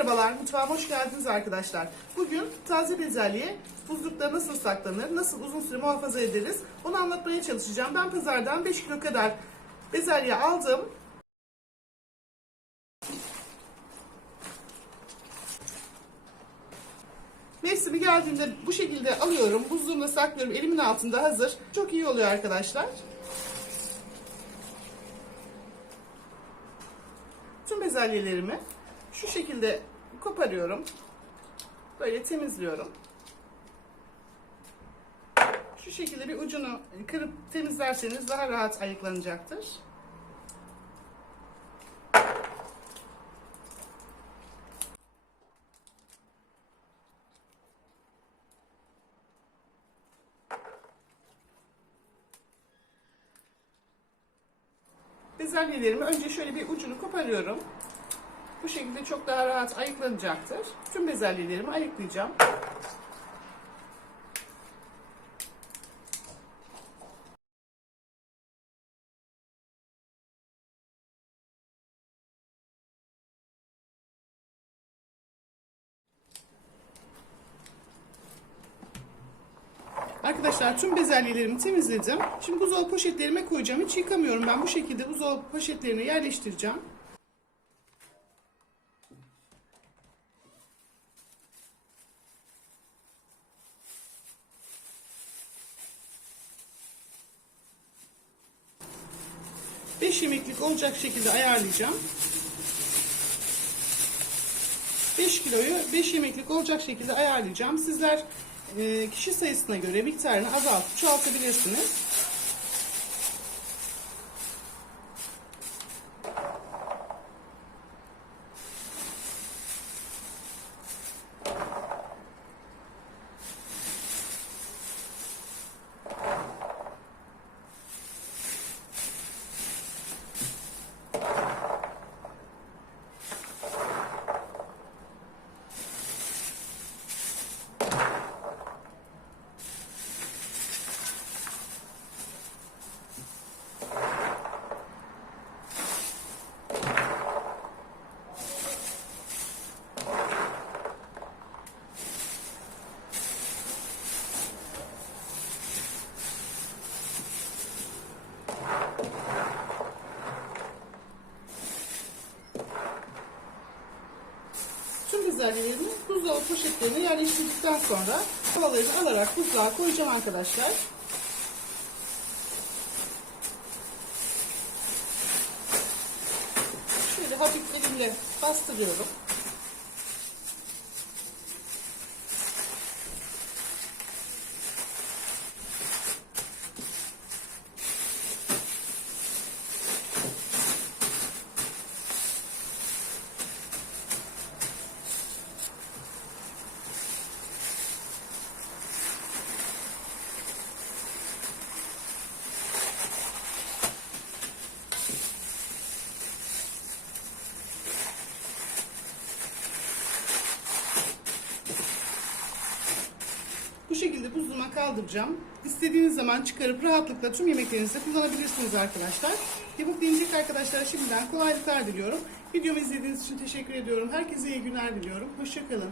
Merhabalar, mutfağıma hoş geldiniz arkadaşlar. Bugün taze bezelye buzlukta nasıl saklanır, nasıl uzun süre muhafaza ederiz onu anlatmaya çalışacağım. Ben pazardan 5 kilo kadar bezelye aldım. Mevsimi geldiğinde bu şekilde alıyorum, buzluğumda saklıyorum, elimin altında hazır. Çok iyi oluyor arkadaşlar. Tüm bezelyelerimi şu şekilde koparıyorum. Böyle temizliyorum. Şu şekilde bir ucunu kırıp temizlerseniz daha rahat ayıklanacaktır. Bezelyelerimi önce şöyle bir ucunu koparıyorum. Bu şekilde çok daha rahat ayıklanacaktır. Tüm bezelyelerimi ayıklayacağım. Arkadaşlar tüm bezelyelerimi temizledim. Şimdi buzdolabı poşetlerime koyacağım. Hiç yıkamıyorum ben. Bu şekilde buzdolabı poşetlerine yerleştireceğim. Beş yemeklik olacak şekilde ayarlayacağım. 5 kiloyu 5 yemeklik olacak şekilde ayarlayacağım. Sizler e, kişi sayısına göre miktarını azaltıp çoğaltabilirsiniz. Tüm bezelyelerimi buzdolabı poşetlerine yerleştirdikten sonra havalarını alarak buzluğa koyacağım arkadaşlar. Şöyle hafif elimle bastırıyorum. Bu şekilde buzluğuma kaldıracağım. İstediğiniz zaman çıkarıp rahatlıkla tüm yemeklerinizde kullanabilirsiniz arkadaşlar. Yapıp deneyecek arkadaşlara şimdiden kolaylıklar diliyorum. Videomu izlediğiniz için teşekkür ediyorum. Herkese iyi günler diliyorum. Hoşçakalın.